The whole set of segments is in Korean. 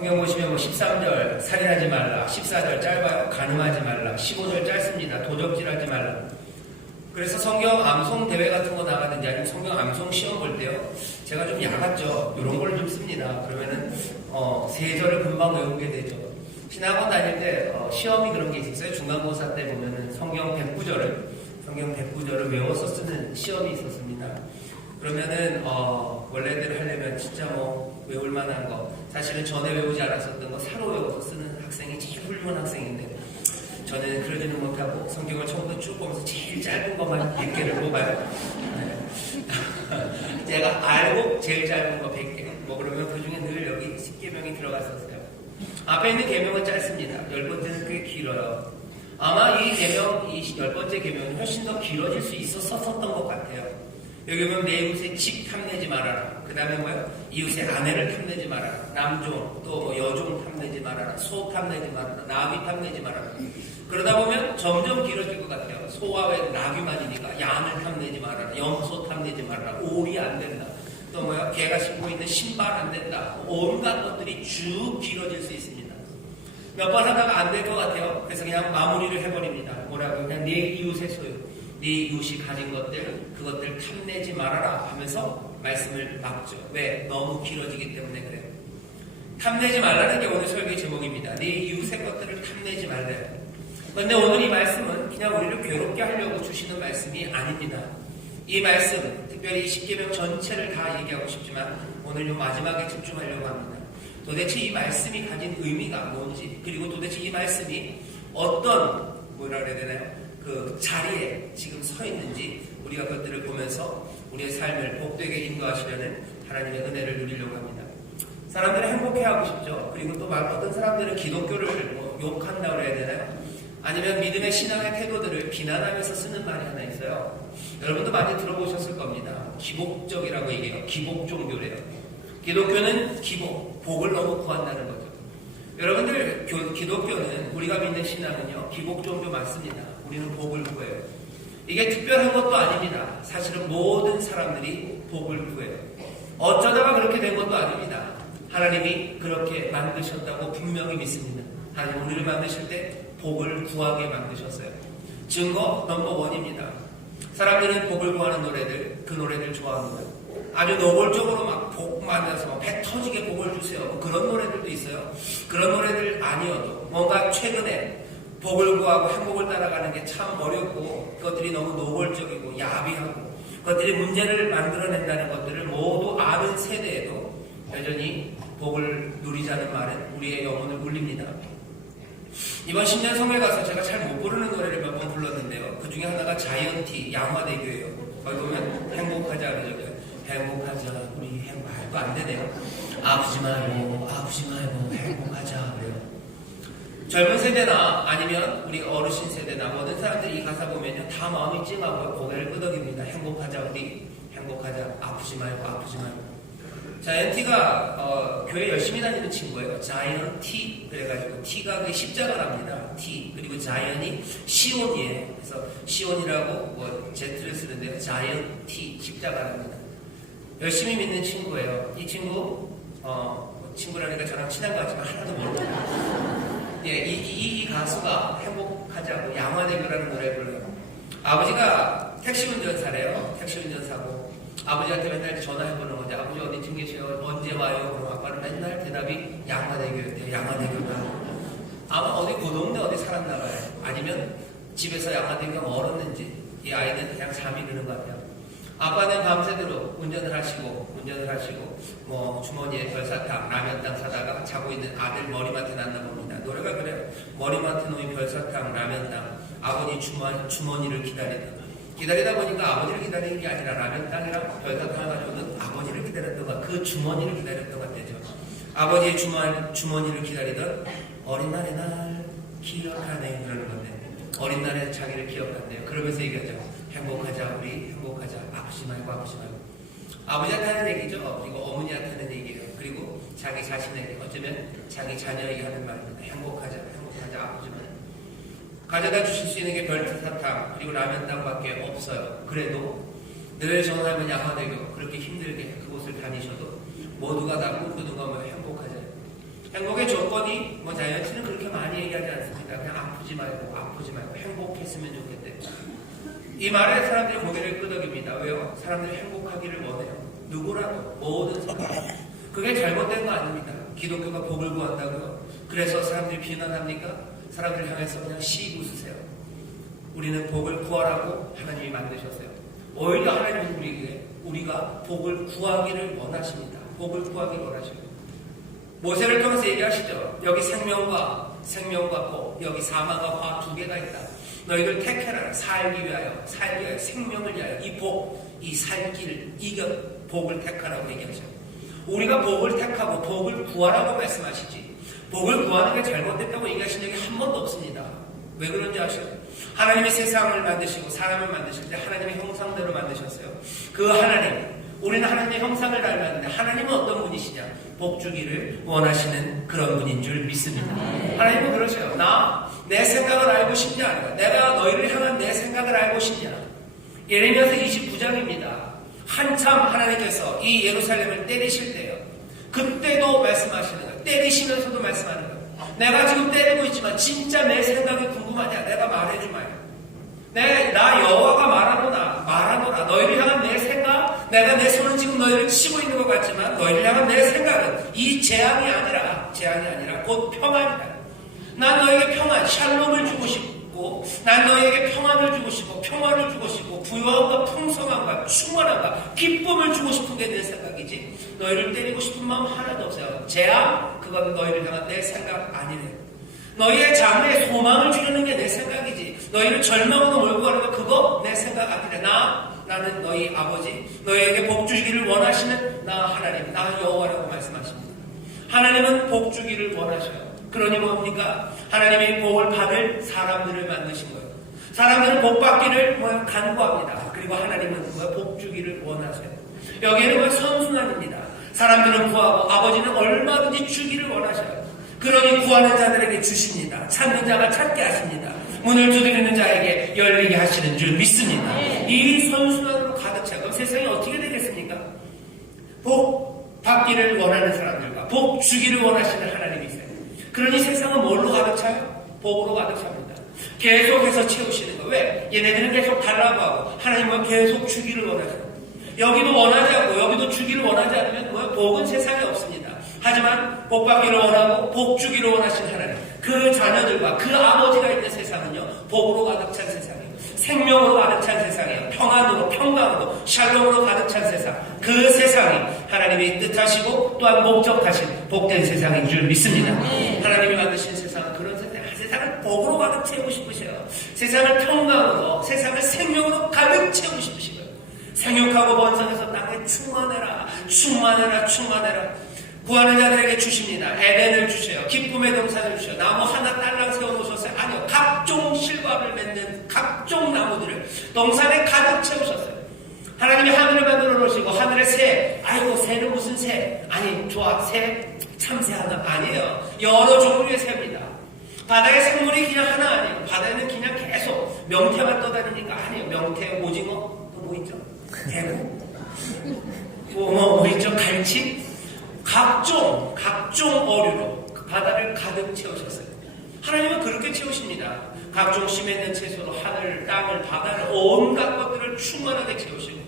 성경 보시면 뭐 13절 살인하지 말라, 14절 짧아요. 간음하지 말라, 15절 짧습니다. 도적질하지 말라. 그래서 성경 암송 대회 같은 거 나가든지 아니면 성경 암송 시험 볼 때요, 제가 좀 야갔죠. 이런 걸 좀 씁니다. 그러면은 3절을 금방 외우게 되죠. 신학원 다닐 때 시험이 그런 게 있었어요. 중간고사 때 보면은 성경 109절을 외워서 쓰는 시험이 있었습니다. 그러면은 원래대로 하려면 진짜 뭐 외울 만한 거, 사실은 전에 외우지 않았었던 거 사로 외워서 쓰는 학생이 제일 훌륭한 학생인데, 저는 그러지는 못하고 성경을 처음부터 쭉 보면서 제일 짧은 것만 100개를 뽑아요. 네. 제가 알고 제일 짧은 거 100개. 뭐 그러면 그 중에 늘 여기 10계명이 들어갔었어요. 앞에 있는 계명은 짧습니다. 10번째는 꽤 길어요. 아마 이 계명, 이 10번째 계명은 훨씬 더 길어질 수 있었던 것 같아요. 여기 보면 내 이웃의 집 탐내지 말아라. 그 다음에 뭐요? 이웃의 아내를 탐내지 말아라. 남종, 또 뭐 여종 탐내지 말아라. 소 탐내지 말아라. 나귀 탐내지 말아라. 그러다 보면 점점 길어질 것 같아요. 소와 왜 나귀만이니까 양을 탐내지 말아라. 염소 탐내지 말아라. 오리 안 된다. 또 뭐야? 개가 신고 있는 신발 안 된다. 온갖 것들이 쭉 길어질 수 있습니다. 몇 번 하다가 안 될 것 같아요. 그래서 그냥 마무리를 해버립니다. 뭐라고? 그냥 내 이웃의 소유, 네 이웃이 가진 것들, 그것들 탐내지 말아라 하면서 말씀을 막죠. 왜? 너무 길어지기 때문에 그래요. 탐내지 말라는 게 오늘 설교의 제목입니다. 네 이웃의 것들을 탐내지 말래요. 그런데 오늘 이 말씀은 그냥 우리를 괴롭게 하려고 주시는 말씀이 아닙니다. 이 말씀, 특별히 10계명 전체를 다 얘기하고 싶지만 오늘 요 마지막에 집중하려고 합니다. 도대체 이 말씀이 가진 의미가 뭔지, 그리고 도대체 이 말씀이 어떤, 뭐라 그래야 되나요? 그 자리에 지금 서 있는지 우리가 그것들을 보면서 우리의 삶을 복되게 인도하시려는 하나님의 은혜를 누리려고 합니다. 사람들은 행복해하고 싶죠. 그리고 또 어떤 사람들은 기독교를 욕한다고 해야 되나요? 아니면 믿음의 신앙의 태도들을 비난하면서 쓰는 말이 하나 있어요. 여러분도 많이 들어보셨을 겁니다. 기복적이라고 얘기해요. 기복 종교래요. 기독교는 기복, 복을 너무 구한다는 거죠. 여러분들, 기독교는, 우리가 믿는 신앙은요, 기복 종교 맞습니다. 우리는 복을 구해요. 이게 특별한 것도 아닙니다. 사실은 모든 사람들이 복을 구해요. 어쩌다가 그렇게 된 것도 아닙니다. 하나님이 그렇게 만드셨다고 분명히 믿습니다. 하나님 우리를 만드실 때 복을 구하게 만드셨어요. 증거 넘버 1입니다. 사람들은 복을 구하는 노래들, 그 노래들 좋아합니다. 아주 노골적으로 막 복 만나서 배 터지게 복을 주세요. 그런 노래들도 있어요. 그런 노래들 아니어도 뭔가 최근에 복을 구하고 행복을 따라가는 게 참 어렵고, 그것들이 너무 노골적이고 야비하고, 그것들이 문제를 만들어낸다는 것들을 모두 아는 세대에도 여전히 복을 누리자는 말은 우리의 영혼을 울립니다. 이번 신년 성회 가서 제가 잘 못 부르는 노래를 몇 번 불렀는데요. 그 중에 하나가 자이언티 양화대교예요. 거기 보면 행복하자 그러죠. 행복하자, 우리 말도 안 되네요. 아프지 말고 행복하자 그래요. 젊은 세대나 아니면 우리 어르신 세대나 모든 사람들이 이 가사 보면요, 다 마음이 찡하고 고개를 끄덕입니다. 행복하자, 우리 행복하자, 아프지 말고. 자이언티가 교회 열심히 다니는 친구예요. 자이언티 그래가지고 T가 그 십자가랍니다. T 그리고 자이언이 시온이에요. 그래서 시온이라고 Z를 쓰는데요. 자이언티 십자가랍니다. 열심히 믿는 친구예요. 이 친구 친구라니까 저랑 친한 것 같지만 하나도 모르고, 예, 이 가수가 행복하자고 양화대교라는 노래 불러요. 아버지가 택시 운전사래요. 택시 운전사고 아버지한테 맨날 전화해보는 거죠. 아버지 어디쯤 계세요? 언제 와요? 그럼 아빠는 맨날 대답이 양화대교였대요. 양화대교가 아마 어디 고동네 어디 살았나 봐요. 아니면 집에서 양화대교가 멀었는지 이 아이는 그냥 잠이 드는 것 같아요. 아빠는 밤새도록 운전을 하시고 뭐 주머니에 별사탕, 라면땅 사다가 자고 있는 아들 머리맡에 놨나 봅니다. 노래가 그래요. 머리맡에 놓인 별사탕, 라면땅, 아버지 주머니를 기다리다 보니까 아버지를 기다리는 게 아니라 라면땅이랑 별사탕을 가지고는 아버지를 기다렸던 것, 그 주머니를 기다렸던 것 같죠. 아버지의 주머니를 기다리던 어린 날의 날 기억하네 그러는 건데, 어린 날에 자기를 기억한대요. 그러면서 얘기하죠. 행복하자, 우리 행복하자. 아프지 말고. 아버지한테 하는 얘기죠. 그리고 어머니한테 하는 얘기예요. 그리고 자기 자신에게, 어쩌면 자기 자녀에게 하는 말입니다. 행복하자, 아프지 말고. 가져다 주실 수 있는 게 별사탕 그리고 라면땅밖에 없어요. 그래도 늘 전화하면 양화대교 그렇게 힘들게 그곳을 다니셔도 모두가 다 꿈꾸는 거면 행복하자. 행복의 조건이 자이언츠는 그렇게 많이 얘기하지 않습니다. 그냥 아프지 말고 행복했으면 좋겠대. 이 말에 사람들이 고개를 끄덕입니다. 왜요? 사람들이 행복하기를 원해요. 누구라도 모든 사람. 그게 잘못된 거 아닙니다. 기독교가 복을 구한다고요. 그래서 사람들이 비난합니까? 사람들 향해서 그냥 씩 웃으세요. 우리는 복을 구하라고 하나님이 만드셨어요. 오히려 하나님은 우리가 복을 구하기를 원하십니다. 복을 구하기를 원하십니다. 모세를 통해서 얘기하시죠. 여기 생명과 복, 여기 사망과 화 두 개가 있다. 너희들 택해라. 살기 위하여 생명을 위하여 이 복, 이 살기를 복을 택하라고 얘기하죠. 우리가 복을 택하고 복을 구하라고 말씀하시지, 복을 구하는 게 잘못됐다고 얘기하신 적이 한 번도 없습니다. 왜 그런지 아시죠? 하나님이 세상을 만드시고 사람을 만드실 때 하나님의 형상대로 만드셨어요. 그 하나님, 우리는 하나님의 형상을 닮았는데 하나님은 어떤 분이시냐? 복 주기를 원하시는 그런 분인 줄 믿습니다. 하나님은 그러셔요. 내 생각을 알고 싶냐? 내가 너희를 향한 내 생각을 알고 싶냐? 예레미야서 29장입니다. 한참 하나님께서 이 예루살렘을 때리실 때요. 그때도 말씀하시는 거예요. 때리시면서도 말씀하는 거예요. 내가 지금 때리고 있지만 진짜 내 생각이 궁금하냐? 내가 말해주마요. 나 여호와가 말하노라. 너희를 향한 내 생각, 내가 내 손은 지금 너희를 치고 있는 것 같지만 너희를 향한 내 생각은 이 재앙이 아니라 곧 평안이다. 난 너에게 평안, 샬롬을 주고 싶고, 난 너에게 평안을 주고 싶고, 평안을 주고 싶고, 부유함과 풍성함과 충만함과 기쁨을 주고 싶은 게 내 생각이지, 너희를 때리고 싶은 마음 하나도 없어요. 재앙, 그건 너희를 향한 내 생각 아니래. 너희의 장래에 소망을 주려는 게 내 생각이지, 너희를 절망으로 몰고 가는 거 그거 내 생각 아니래. 나는 너희 아버지, 너희에게 복 주기를 원하시는 나 하나님, 나 여호와라고 말씀하십니다. 하나님은 복 주기를 원하셔요. 그러니 뭡니까? 하나님이 복을 받을 사람들을 만드신 거예요. 사람들은 복 받기를 간구합니다. 그리고 하나님은 복 주기를 원하세요. 여기에는 선순환입니다. 사람들은 구하고 아버지는 얼마든지 주기를 원하셔요. 그러니 구하는 자들에게 주십니다. 찾는 자가 찾게 하십니다. 문을 두드리는 자에게 열리게 하시는 줄 믿습니다. 이 선순환으로 가득 차고 그럼 세상이 어떻게 되겠습니까? 복 받기를 원하는 사람들과 복 주기를 원하시는 하나님이세요. 그러니 세상은 뭘로 가득 차요? 복으로 가득 찹니다. 계속해서 채우시는 거. 왜? 얘네들은 계속 달라고 하고 하나님은 계속 주기를 원하세요. 여기도 원하지 않고 여기도 주기를 원하지 않으면 복은 세상에 없습니다. 하지만 복 받기를 원하고 복 주기를 원하시는 하나님, 그 자녀들과 그 아버지가 있는 세상은요, 복으로 가득 찬 세상이에요. 생명으로 가득 찬 세상이에요. 평안으로, 평강으로, 샬롬으로 가득 찬 세상. 그 세상이 하나님이 뜻하시고 또한 목적하신 복된 세상인 줄 믿습니다. 하나님이 만드신 세상은 그런 세상. 세상을 복으로 가득 채우고 싶으셔요. 세상을 평강으로, 세상을 생명으로 가득 채우고 싶으시고요. 생육하고 번성해서 땅에 충만해라. 구하는 자들에게 주십니다. 에덴을 주셔요. 기쁨의 동산을 주셔요. 나무 하나 딸랑 세워놓으셨어요. 아니요. 각종 실과를 맺는 각종 나무들을 동산에 가득 채우셨어요. 하나님이 하늘을 만들어 놓으시고 하늘의 새, 아이고 새는 무슨 새? 아니 좋아, 새, 참새 하나 아니에요. 여러 종류의 새입니다. 바다의 생물이 그냥 하나 아니에요. 바다에는 그냥 계속 명태만 떠다니니까 아니에요. 명태, 오징어, 또 뭐 있죠? 대구, 뭐 있죠? 갈치, 각종 어류로 그 바다를 가득 채우셨어요. 하나님은 그렇게 채우십니다. 각종 씨 맺는 채소로 하늘, 땅을, 바다를, 온갖 것들을 충만하게 채우시고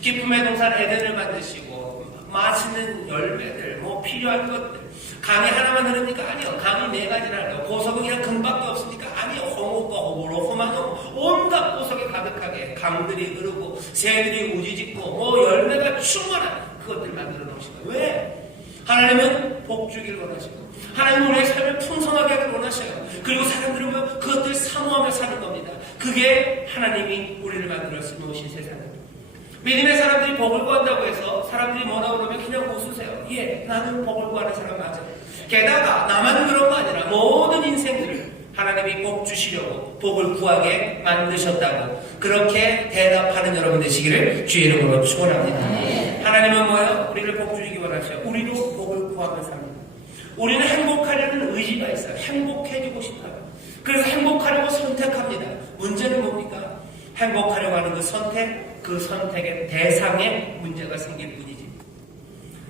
기쁨의 동산 에덴을 만드시고 맛있는 열매들, 필요한 것들. 강이 하나만 흐릅니까? 아니요. 강이 4가지나 보석은 그냥 금밖에 없습니까? 아니요. 홍옥과 호로, 호마노 온갖 보석이 가득하게 강들이 흐르고 새들이 우지짓고 열매가 충만한 그것들 만들어 놓으신 거예요. 왜? 하나님은 복 주기를 원하시고 하나님은 우리의 삶을 풍성하게 하기를 원하셔요. 그리고 사람들은 그것들 사모하며 사는 겁니다. 그게 하나님이 우리를 만들어 놓으신 세상입니다. 믿음의 사람들이 복을 구한다고 해서 사람들이 뭐라고 그러면 그냥 웃으세요. 예, 나는 복을 구하는 사람 맞아. 게다가 나만 그런 거 아니라 모든 인생들을 하나님이 복 주시려고 복을 구하게 만드셨다고 그렇게 대답하는 여러분 되시기를 주의 이름으로 축원합니다. 하나님은 뭐예요? 우리를 복 주시기 원하셔요. 우리도 복을 구하는 사람입니다. 우리는 행복하려는 의지가 있어요. 행복해지고 싶어요. 그래서 행복하려고 선택합니다. 문제는 뭡니까? 행복하려고 하는 그 선택의 대상에 문제가 생길 뿐이지.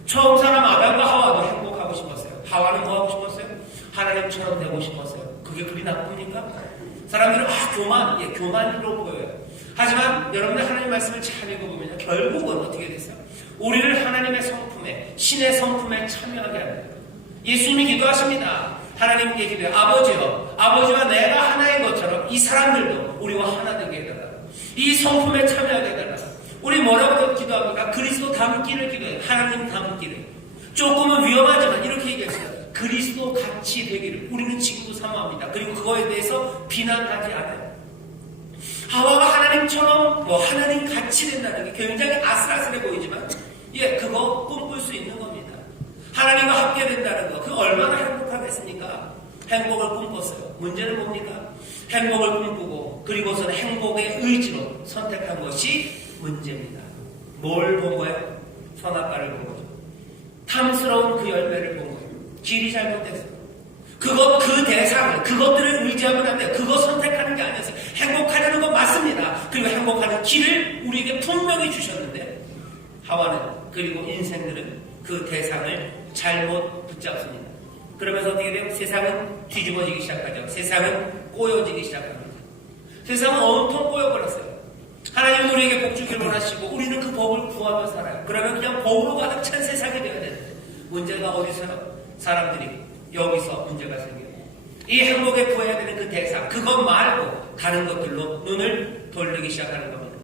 처음 사람 아담과 하와도 행복하고 싶었어요. 하와는 뭐 하고 싶었어요? 하나님처럼 되고 싶었어요. 그게 그리 나쁩니까? 사람들은 교만, 교만으로 보여요. 하지만 여러분들 하나님 말씀을 잘 읽어보면 결국은 어떻게 됐어요? 우리를 하나님의 성품에, 신의 성품에 참여하게 합니다. 예수님이 기도하십니다. 하나님께 기도해요. 아버지요, 아버지와 내가 하나인 것처럼 이 사람들도 우리와 하나 되게 해달라. 이 성품에 참여하게 해달라. 우리 뭐라고 기도합니까? 그리스도 닮기를 기도해요. 하나님 닮기를. 조금은 위험하지만 이렇게 얘기했어요. 그리스도 같이 되기를 우리는 지금도 사모합니다. 그리고 그거에 대해서 비난하지 않아요. 하와가 하나님처럼 하나님 같이 된다는 게 굉장히 아슬아슬해 보이지만 그거 꿈꿀 수 있는 겁니다. 하나님과 함께 된다는 거, 그 얼마나 행복하겠습니까? 행복을 꿈꿨어요. 문제는 뭡니까? 행복을 꿈꾸고 그리고서는 행복의 의지로 선택한 것이 문제입니다. 뭘 본 거예요? 선악과를 본 거죠. 탐스러운 그 열매를 본 거예요. 길이 잘못됐어요. 그 대상을, 그것들을 의지하면 안 돼요. 그거 선택하는 게 아니었어요. 행복하려는 건 맞습니다. 그리고 행복하는 길을 우리에게 분명히 주셨는데 하와는, 그리고 인생들은 그 대상을 잘못 붙잡습니다. 그러면서 어떻게 돼요? 세상은 뒤집어지기 시작하죠. 세상은 꼬여지기 시작합니다. 세상은 온통 꼬여버렸어요. 하나님은 우리에게 복 주기를 원하시고 우리는 그 복을 구하며 살아요. 그러면 그냥 복으로 가득 찬 세상이 되어야 되는데 문제가 어디서요? 사람들이 여기서 문제가 생겨요. 이 행복에 구해야 되는 그 대상, 그것 말고 다른 것들로 눈을 돌리기 시작하는 겁니다.